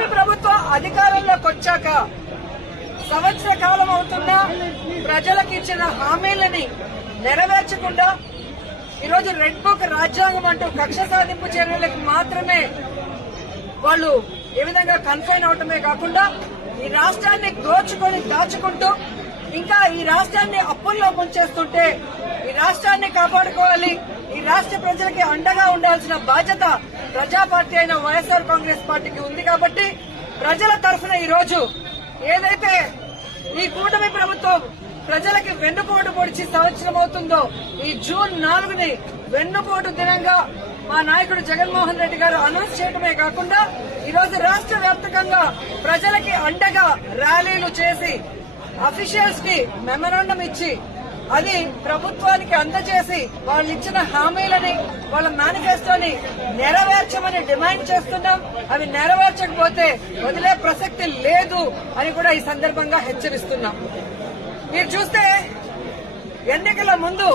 ప్రభుత్వం అధికారంలోకి వచ్చాక సంవత్సర కాలం అవుతున్నా ప్రజలకు ఇచ్చిన హామీలని నెరవేర్చకుండా ఈరోజు రెడ్ బుక్ రాజ్యాంగం అంటూ కక్ష సాధింపు చర్యలకు మాత్రమే వాళ్ళు ఏ విధంగా కన్ఫైన్ అవటమే కాకుండా ఈ రాష్ట్రాన్ని దాచుకుంటూ ఇంకా ఈ రాష్ట్రాన్ని అప్పుల్లో ముంచేస్తుంటే ఈ రాష్ట్రాన్ని కాపాడుకోవాలి, ఈ రాష్ట్ర ప్రజలకి అండగా ఉండాల్సిన బాధ్యత ప్రజా పార్టీ అయిన వైఎస్ఆర్ కాంగ్రెస్ పార్టీకి ఉంది. కాబట్టి ప్రజల తరఫున ఈ రోజు ఏదైతే ఈ కూటమి ప్రభుత్వం ప్రజలకి వెన్నుపోటు పొడిచి సంవత్సరం అవుతుందో ఈ జూన్ 4ని వెన్నుపోటు దినంగా మా నాయకుడు జగన్మోహన్ రెడ్డి గారు అనౌన్స్ చేయడమే కాకుండా ఈ రోజు రాష్ట్ర వ్యాప్తంగా ప్రజలకి అండగా ర్యాలీలు చేసి అఫీషియల్స్ కి మెమరాండం ఇచ్చి అది ప్రభుత్వానికి అందజేసి వాళ్ళు ఇచ్చిన హామీలని వాళ్ళ మేనిఫెస్టోని నెరవేర్చమని డిమాండ్ చేస్తున్నాం. అవి నెరవేర్చకపోతే వదిలే ప్రసక్తి లేదు అని కూడా ఈ సందర్భంగా హెచ్చరిస్తున్నాం. మీరు చూస్తే ఎన్నికల ముందు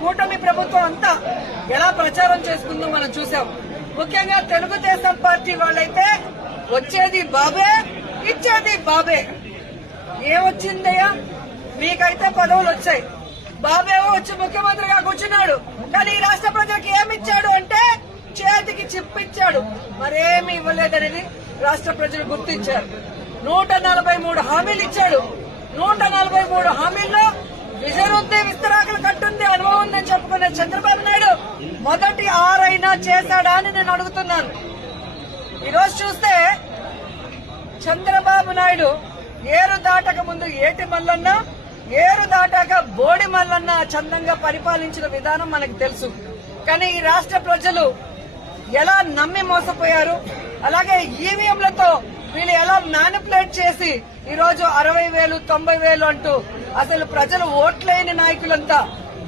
కూటమి ప్రభుత్వం అంతా ఎలా ప్రచారం చేసుకుందో మనం చూసాం. ముఖ్యంగా తెలుగుదేశం పార్టీ వాళ్ళైతే వచ్చేది బాబే, ఇచ్చేది బాబే. ఏమొచ్చిందయ్యా, మీకైతే పదవులు వచ్చాయి, బాబేవో వచ్చి ముఖ్యమంత్రిగా కూర్చున్నాడు, కానీ ఈ రాష్ట్ర ప్రజలకు ఏమిచ్చాడు అంటే చేతికి చిప్పిచ్చాడు, మరేమి ఇవ్వలేదనేది రాష్ట్ర ప్రజలు గుర్తించారు. 143 హామీలు ఇచ్చాడు. 143 హామీల్లో విజయరుద్ది విస్తరాకులు కట్టుంది, అనుభవం ఉందని చెప్పుకునే చంద్రబాబు నాయుడు మొదటి 6 అయినా చేశాడా అని నేను అడుగుతున్నాను. ఈరోజు చూస్తే చంద్రబాబు నాయుడు ఏరు దాటక ముందు ఏటి మల్లన్న, ఏరు దాటాక బోడి మల్లన్న చందంగా పరిపాలించిన విధానం మనకు తెలుసు. కానీ ఈ రాష్ట్ర ప్రజలు ఎలా నమ్మి మోసపోయారు, అలాగే ఈవీఎంలతో వీళ్ళు ఎలా మ్యానిపులేట్ చేసి ఈ రోజు 60,000 90,000 అంటూ అసలు ప్రజలు ఓట్లేని నాయకులంతా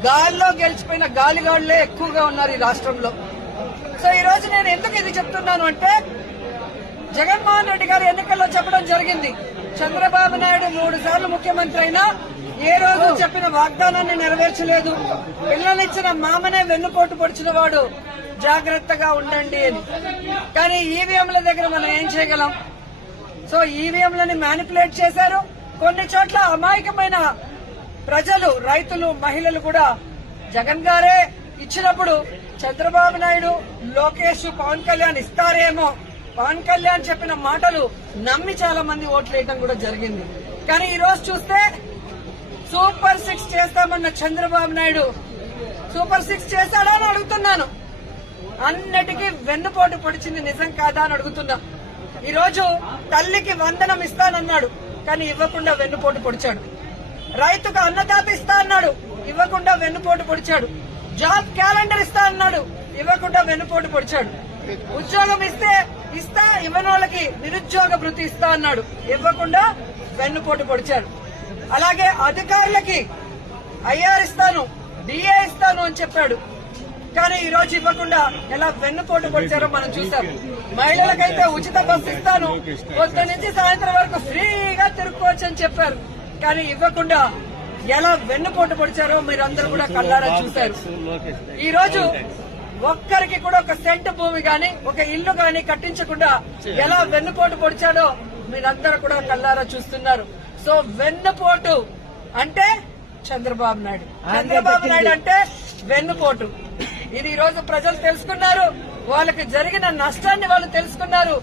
గాల్లో గెలిచిపోయిన గాలిగాళ్లే ఎక్కువగా ఉన్నారు ఈ రాష్ట్రంలో. సో ఈ రోజు నేను ఎందుకు ఇది చెప్తున్నాను అంటే జగన్మోహన్ రెడ్డి గారు ఎన్నికల్లో చెప్పడం జరిగింది, చంద్రబాబు నాయుడు 3 సార్లు ముఖ్యమంత్రి అయినా ఏ రోజు చెప్పిన వాగ్దానాన్ని నెరవేర్చలేదు, పిల్లలిచ్చిన మామనే వెన్నుపోటు పొడిచిన వాడు, జాగ్రత్తగా ఉండండి అని. కానీ ఈవీఎంల దగ్గర మనం ఏం చేయగలం? సో ఈవీఎంలని మ్యానిపులేట్ చేశారు. కొన్ని చోట్ల అమాయకమైన ప్రజలు, రైతులు, మహిళలు కూడా జగన్ గారే ఇచ్చినప్పుడు చంద్రబాబు నాయుడు, లోకేష్, పవన్ కళ్యాణ్ ఇస్తారేమో, పవన్ కళ్యాణ్ చెప్పిన మాటలు నమ్మి చాలా మంది ఓట్లు వేయడం కూడా జరిగింది. కానీ ఈ రోజు చూస్తే సూపర్ 6 చేస్తామన్న చంద్రబాబు నాయుడు సూపర్ 6 చేశాడా అని అడుగుతున్నాను. అన్నిటికీ వెన్నుపోటు పొడిచింది నిజం కాదా అని అడుగుతున్నా. ఈ రోజు తల్లికి వందనం ఇస్తానన్నాడు, కానీ ఇవ్వకుండా వెన్నుపోటు పొడిచాడు. రైతుకు అన్నదాత ఇస్తా అన్నాడు, ఇవ్వకుండా వెన్నుపోటు పొడిచాడు. జాబ్ క్యాలెండర్ ఇస్తా అన్నాడు, ఇవ్వకుండా వెన్నుపోటు పొడిచాడు. ఉద్యోగం ఇవ్వని వాళ్ళకి నిరుద్యోగ భృతి ఇస్తా అన్నాడు, ఇవ్వకుండా వెన్నుపోటు పొడిచాడు. అలాగే అధికారులకి ఐఆర్ ఇస్తాను, డిఏ ఇస్తాను అని చెప్పాడు, కానీ ఈ రోజు ఇవ్వకుండా ఎలా వెన్నుపోటు పొడిచారో మనం చూసాం. మహిళలకైతే ఉచిత బస్సు ఇస్తాను, పొద్దు నుంచి సాయంత్రం వరకు ఫ్రీగా తిరుక్కోవచ్చు అని చెప్పారు, కానీ ఇవ్వకుండా ఎలా వెన్నుపోటు పొడిచారో మీరందరూ కూడా కళ్ళారా చూశారు. ఈ రోజు ఒక్కరికి కూడా ఒక సెంటు భూమి గాని, ఒక ఇల్లు గాని కట్టించకుండా ఎలా వెన్నుపోటు పొడిచాడో మీరందరూ కూడా కళ్ళారా చూస్తున్నారు. సో వెన్నుపోటు అంటే చంద్రబాబు నాయుడు, చంద్రబాబు నాయుడు అంటే వెన్నుపోటు. ఇది ఈ రోజు ప్రజలు తెలుసుకున్నారు, వాళ్ళకి జరిగిన నష్టాన్ని వాళ్ళు తెలుసుకున్నారు.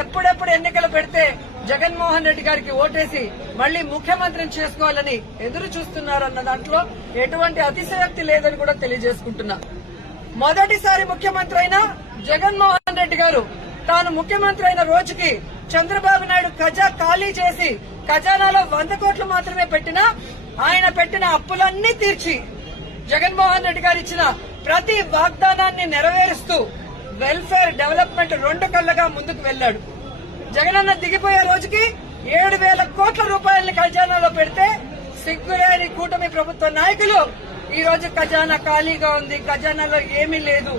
ఎప్పుడెప్పుడు ఎన్నికలు పెడితే జగన్మోహన్ రెడ్డి గారికి ఓటేసి మళ్లీ ముఖ్యమంత్రిని చేసుకోవాలని ఎదురు చూస్తున్నారన్న దాంట్లో ఎటువంటి అతిశయోక్తి లేదని కూడా తెలియజేసుకుంటున్నా. మొదటిసారి ముఖ్యమంత్రి అయిన జగన్మోహన్ రెడ్డి గారు తాను ముఖ్యమంత్రి అయిన రోజుకి చంద్రబాబు నాయుడు ఖాళీ చేసి ఖజానాలో 100 కోట్లు మాత్రమే పెట్టినా ఆయన పెట్టిన అప్పులన్నీ తీర్చి జగన్మోహన్ రెడ్డి గారు ఇచ్చిన ప్రతి వాగ్దానాన్ని నెరవేరుస్తూ వెల్ఫేర్ డెవలప్మెంట్ 2 కళ్లగా ముందుకు వెళ్లాడు. జగనన్న దిగిపోయే రోజుకి 7,000 కోట్ల రూపాయలని ఖజానాలో పెడితే సిగ్గులేని కూటమి ప్రభుత్వ నాయకులు ఈ రోజు ఖజానా ఖాళీగా ఉంది, ఖజానాలో ఏమీ లేదు,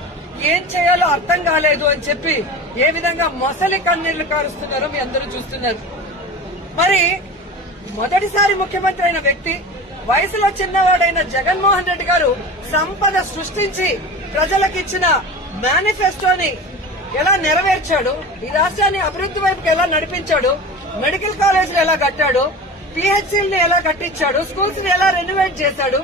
ఏం చేయాలో అర్థం కాలేదు అని చెప్పి ఏ విధంగా మొసలి కన్నీళ్లు కారుస్తున్నారో మీ అందరూ చూస్తున్నారు. మరి మొదటిసారి ముఖ్యమంత్రి అయిన వ్యక్తి, వయసులో చిన్నవాడైన జగన్మోహన్ రెడ్డి గారు సంపద సృష్టించి ప్రజలకిచ్చిన మేనిఫెస్టోని ఎలా నెరవేర్చాడు, ఈ రాష్ట్రాన్ని అభివృద్ధి వైపుకి ఎలా నడిపించాడు, మెడికల్ కాలేజీలు ఎలా కట్టాడు, పిహెచ్సిల్ని ఎలా కట్టించాడు, స్కూల్స్ ని ఎలా రెనోవేట్ చేశాడు,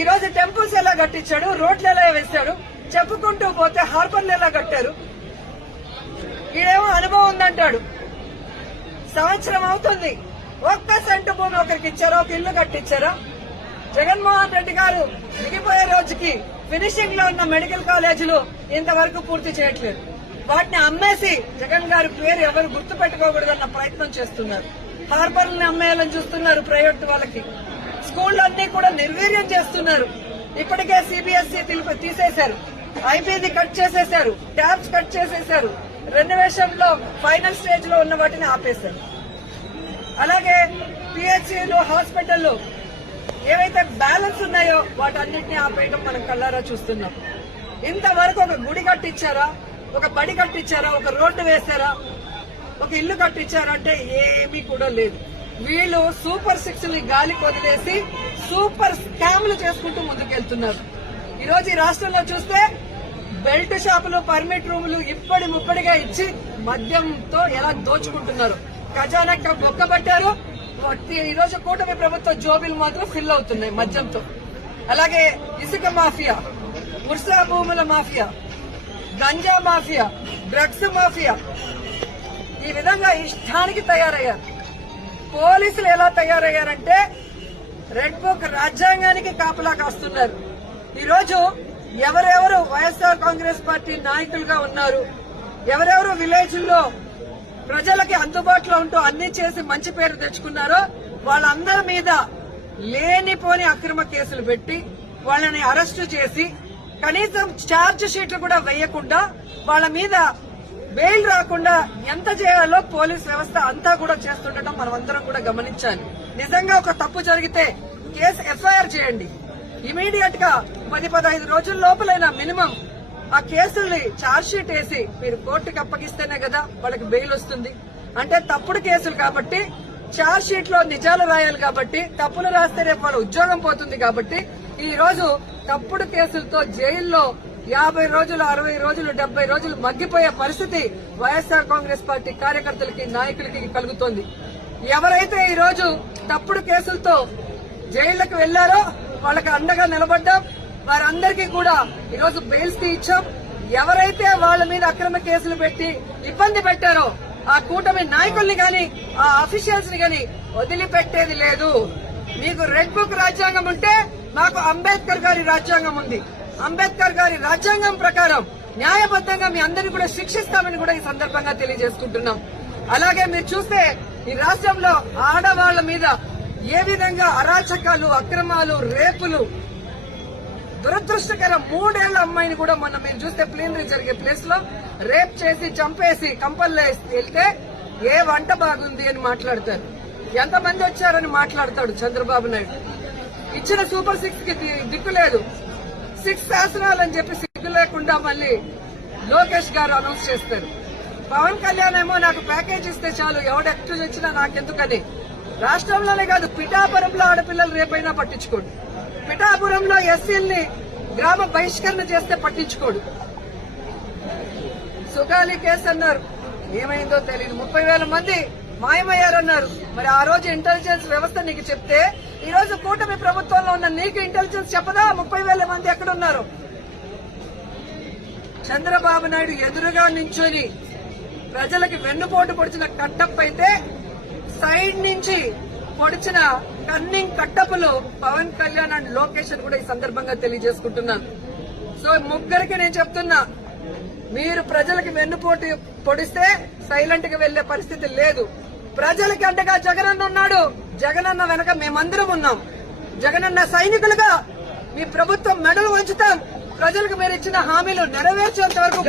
ఈ రోజు టెంపుల్స్ ఎలా కట్టించాడు, రోడ్లు ఎలా వేశాడు, చెప్పుకుంటూ పోతే హార్బర్లు ఎలా కట్టారు. ఈడేమో అనుభవం ఉందంటాడు. సంవత్సరం అవుతుంది, ఒక్క సెంటు భూమి ఒకరికి ఇచ్చారా, ఒక ఇల్లు కట్టించారా? జగన్మోహన్ రెడ్డి గారు దిగిపోయే రోజుకి ఫినిషింగ్ లో ఉన్న మెడికల్ కాలేజీలు ఇంతవరకు పూర్తి చేయట్లేదు. వాటిని అమ్మేసి జగన్ గారి పేరు ఎవరు గుర్తు పెట్టుకోకూడదన్న ప్రయత్నం చేస్తున్నారు. హార్బర్లను అమ్మేయాలని చూస్తున్నారు ప్రైవేట్ వాళ్ళకి. స్కూళ్లన్నీ కూడా నిర్వీర్యం చేస్తున్నారు. ఇప్పటికే సిబిఎస్ఈ తీసేశారు, ఐపీది కట్ చేసేశారు, ట్యాబ్స్ కట్ చేసేశారు, రెనోవేషన్ లో ఫైనల్ స్టేజ్ లో ఉన్న వాటిని ఆపేశారు. అలాగే పిహెచ్సిలు, హాస్పిటల్లో ఏవైతే బ్యాలెన్స్ ఉన్నాయో వాటన్నిటిని ఆపేయడం మనం కళ్ళారా చూస్తున్నాం. ఇంతవరకు ఒక గుడి కట్టించారా, ఒక బడి కట్టించారా, ఒక రోడ్డు వేశారా, ఒక ఇల్లు కట్టించారంటే ఏమీ కూడా లేదు. వీళ్ళు సూపర్ సిక్స్ ని గాలి వదిలేసి సూపర్ స్కామ్లు చేసుకుంటూ ముందుకెళ్తున్నారు. ఈ రోజు ఈ రాష్ట్రంలో చూస్తే బెల్ట్ షాపులు, పర్మిట్ రూములు ఇప్పటి ముప్పటిగా ఇచ్చి మద్యంతో ఎలా దోచుకుంటున్నారు. ఖజానా బొక్కబట్టారు. ఈ రోజు కూటమి ప్రభుత్వ జోబీలు మాత్రం ఫిల్ అవుతున్నాయి మద్యంతో. అలాగే ఇసుక మాఫియా, ముర్సా భూముల mafia, ganja mafia, drugs mafia, ఈ విధంగా ఇష్టానికి తయారయ్యారు. పోలీసులు ఎలా తయారయ్యారంటే రెడ్ బుక్ రాజ్యాంగానికి కాపలా కాస్తున్నారు. ఈ రోజు ఎవరెవరు వైఎస్ఆర్ కాంగ్రెస్ పార్టీ నాయకులుగా ఉన్నారు, ఎవరెవరు విలేజ్ల్లో ప్రజలకి అందుబాటులో ఉంటూ అన్ని చేసి మంచి పేరు తెచ్చుకున్నారో వాళ్ళందరి మీద లేనిపోని అక్రమ కేసులు పెట్టి వాళ్ళని అరెస్టు చేసి కనీసం ఛార్జ్ షీట్లు కూడా వేయకుండా వాళ్ళ మీద బెయిల్ రాకుండా ఎంత చేయాలో పోలీస్ వ్యవస్థ అంతా కూడా చేస్తుండటం మనం అందరం కూడా గమనించాలి. నిజంగా ఒక తప్పు జరిగితే కేసు ఎఫ్ఐఆర్ చేయండి. ఇమీడియట్ గా 10-15 రోజుల లోపలైనా మినిమం ఆ కేసుల్ని ఛార్జ్ షీట్ వేసి మీరు కోర్టుకి అప్పగిస్తేనే కదా వాళ్ళకి బెయిల్ వస్తుంది. అంటే తప్పుడు కేసులు కాబట్టి ఛార్జ్ షీట్ లో నిజాలు రాయాలి కాబట్టి, తప్పులు రాస్తే రేపు వాళ్ళ ఉద్యోగం పోతుంది కాబట్టి ఈ రోజు తప్పుడు కేసులతో జైల్లో 50 రోజులు, 60 రోజులు, 70 రోజులు మగ్గిపోయే పరిస్థితి వైఎస్ఆర్ కాంగ్రెస్ పార్టీ కార్యకర్తలకి, నాయకులకి కలుగుతోంది. ఎవరైతే ఈ రోజు తప్పుడు కేసులతో జైళ్లకు వెళ్లారో వాళ్ళకి అండగా నిలబడ్డాం. వారందరికీ కూడా ఈ రోజు బెయిల్స్ ఇచ్చాం. ఎవరైతే వాళ్ళ మీద అక్రమ కేసులు పెట్టి ఇబ్బంది పెట్టారో ఆ కూటమి నాయకుల్ని గాని, ఆ అఫీషియల్స్ ని గాని వదిలిపెట్టేది లేదు. మీకు రెడ్ బుక్ రాజ్యాంగం ఉంటే మాకు అంబేద్కర్ గారి రాజ్యాంగం ఉంది. అంబేద్కర్ గారి రాజ్యాంగం ప్రకారం న్యాయబద్దంగా మీ అందరినీ కూడా శిక్షిస్తామని కూడా ఈ సందర్భంగా తెలియజేసుకుంటున్నాం. అలాగే మీరు చూస్తే ఈ రాష్ట్రంలో ఆడవాళ్ల మీద ఏ విధంగా అరాచకాలు, అక్రమాలు, రేపులు, దురదృష్టకరం 3 ఏళ్ల అమ్మాయిని కూడా మొన్న మీరు చూస్తే ప్లీనరీ జరిగే ప్లేస్ లో రేప్ చేసి చంపేసి కంపల్లో వెళ్తే ఏ వంట బాగుంది అని మాట్లాడతారు. ఎంతమంది వచ్చారని మాట్లాడతాడు చంద్రబాబు నాయుడు. ఇచ్చిన సూపర్ 6 కి దిక్కు లేదు. 6 శాసనాలని చెప్పి సిగ్గు లేకుండా మళ్ళీ లోకేష్ గారు అనౌన్స్ చేస్తారు. పవన్ కళ్యాణ్ ఏమో నాకు ప్యాకేజ్ ఇస్తే చాలు, ఎవడెక్టు వచ్చినా నాకెందుకని. రాష్ట్రంలోనే కాదు, పిఠాపురంలో ఆడపిల్లలు రేపైనా పట్టించుకోడు. పిఠాపురంలో ఎస్సీల్ని గ్రామ బహిష్కరణ చేస్తే పట్టించుకోడు. సుగాలి కేసు అన్నారు, ఏమైందో తెలియదు. 30,000 మంది మాయమయ్యారన్నారు. మరి ఆ రోజు ఇంటెలిజెన్స్ వ్యవస్థ నీకు చెప్తే ఈ రోజు కూటమి ప్రభుత్వంలో ఉన్న నీకు ఇంటెలిజెన్స్ చెప్పదా 30,000 మంది ఎక్కడున్నారు? చంద్రబాబు నాయుడు ఎదురుగా నించొని ప్రజలకి వెన్నుపోటు పొడిచిన కట్టప్ అయితే సైడ్ నుంచి పొడిచిన కన్నింగ్ కట్టపులు పవన్ కళ్యాణ్ అండ్ లోకేష్ అని కూడా ఈ సందర్భంగా తెలియజేసుకుంటున్నాను. సో ముగ్గురికి నేను చెప్తున్నా, మీరు ప్రజలకి వెన్నుపోటు పొడిస్తే సైలెంట్ గా వెళ్లే పరిస్థితి లేదు. ప్రజలకి అండగా జగనన్న ఉన్నాడు. జగనన్న వెనక మేమందరం ఉన్నాం. జగనన్న సైనికులుగా మీ ప్రభుత్వం మెడలు వంచుతాం. ప్రజలకు మీరు ఇచ్చిన హామీలు నెరవేర్చేంత వరకు